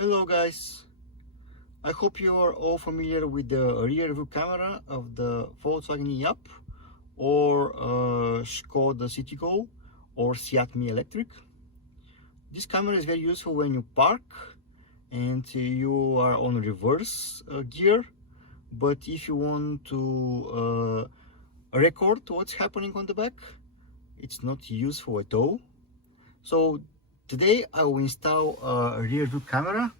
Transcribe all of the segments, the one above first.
Hello guys, I hope you are all familiar with the rear view camera of the Volkswagen up or Skoda Citigo or Seat Mii electric. This camera is very useful when you park and you are on reverse gear, but if you want to record what's happening on the back, it's not useful at all. So today I will install a rear view camera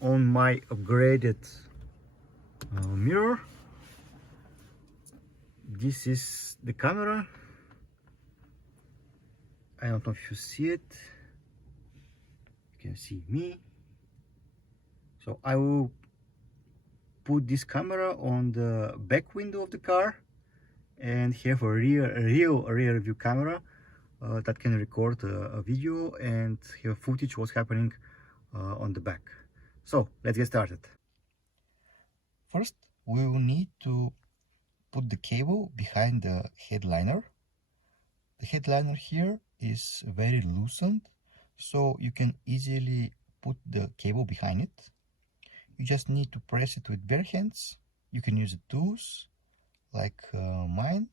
on my upgraded mirror. This is the camera. I don't know if you see it. You can see me. So I will put this camera on the back window of the car and have a real rear view camera that can record a video and have footage what's happening on the back. So let's get started. First, we will need to put the cable behind the headliner. The headliner here is very loosened, so you can easily put the cable behind it. You just need to press it with bare hands. You can use tools like mine,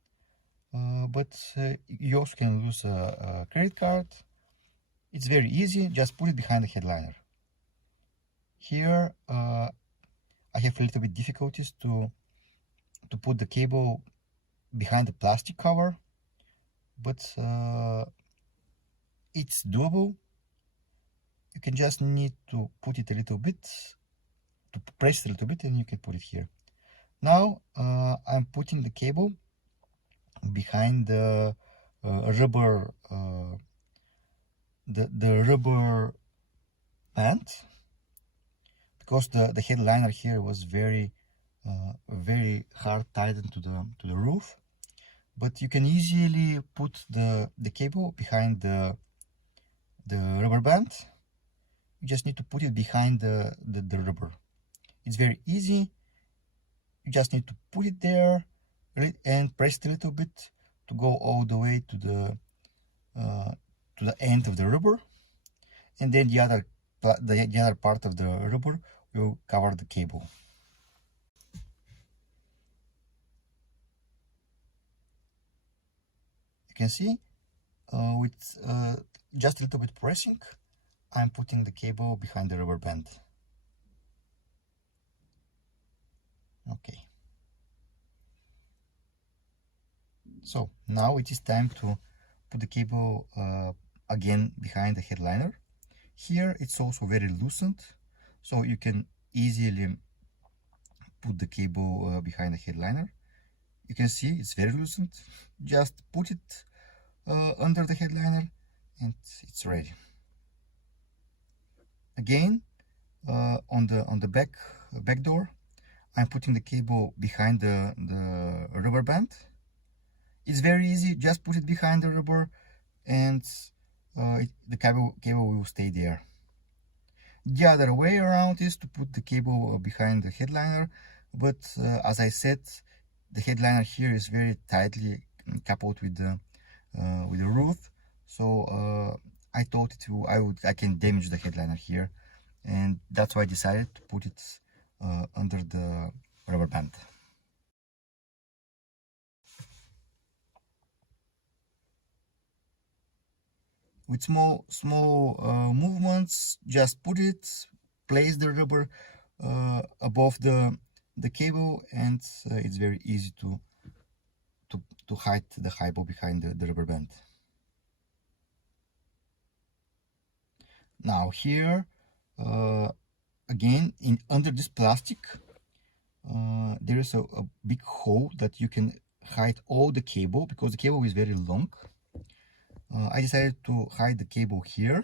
but you also can use a credit card. It's very easy, just put it behind the headliner. Here I have a little bit difficulties to put the cable behind the plastic cover, but it's doable. You can just need to put it a little bit, to press it a little bit, and you can put it here. Now I'm putting the cable behind the rubber the rubber band, because the headliner here was very hard tightened to the roof. But you can easily put the cable behind the rubber band. You just need to put it behind the rubber. It's very easy. You just need to put it there and press it a little bit to go all the way to the end of the rubber, and then the other part of the rubber will cover the cable. You can see with just a little bit pressing, I'm putting the cable behind the rubber band. Okay. So now it is time to put the cable again behind the headliner. Here it's also very loosened, so you can easily put the cable behind the headliner. You can see it's very loosened. Just put it under the headliner and it's ready. Again, on the back door, I'm putting the cable behind the rubber band. It's very easy, just put it behind the rubber and the cable will stay there. The other way around is to put the cable behind the headliner, but as I said, the headliner here is very tightly coupled with the roof, so I thought I can damage the headliner here, and that's why I decided to put it under the rubber band. With small movements, just put it, place the rubber above the cable, and it's very easy to hide the cable behind the rubber band. Now here again, under this plastic there is a big hole that you can hide all the cable, because the cable is very long. I decided to hide the cable here,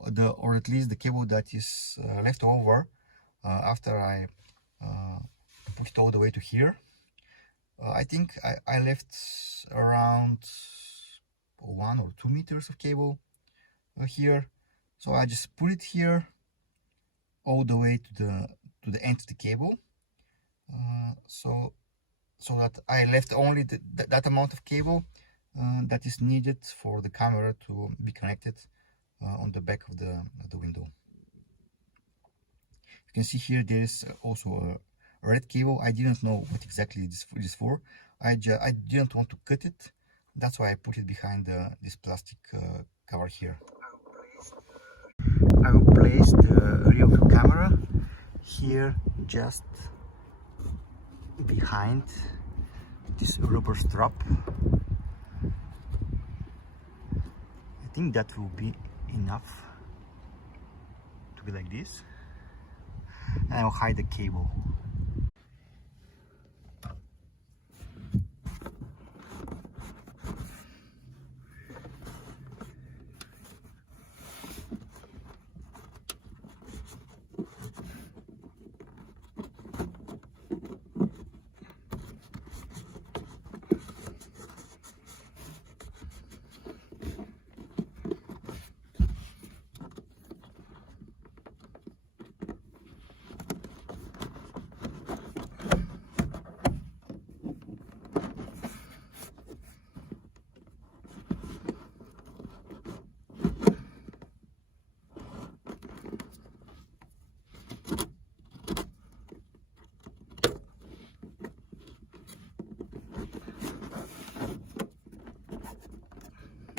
or at least the cable that is left over after I put it all the way to here. I think I left around 1 or 2 meters of cable here, so I just put it here all the way to the end of the cable, so that I left only that amount of cable that is needed for the camera to be connected on the back of the window. You can see here there is also a red cable. I didn't know what exactly this is for. I didn't want to cut it. That's why I put it behind this plastic cover here. I will place the rear view camera here, just behind this rubber strap. I think that will be enough to be like this, and I will hide the cable.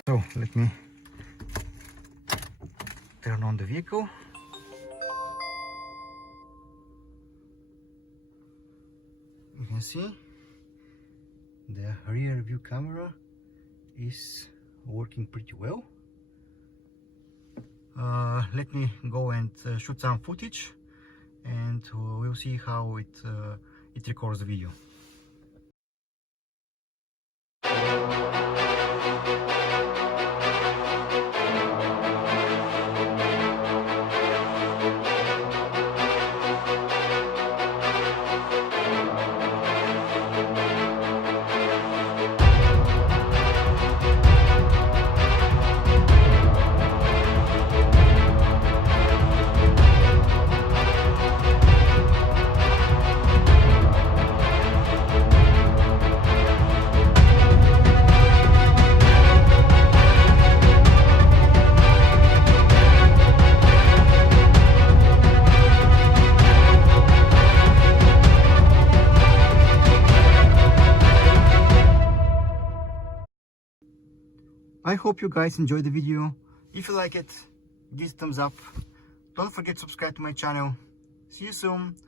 So let me turn on the vehicle. You can see the rear view camera is working pretty well. Let me go and shoot some footage, and we'll see how it records the video. I hope you guys enjoyed the video. If you like it, give it a thumbs up. Don't forget to subscribe to my channel. See you soon.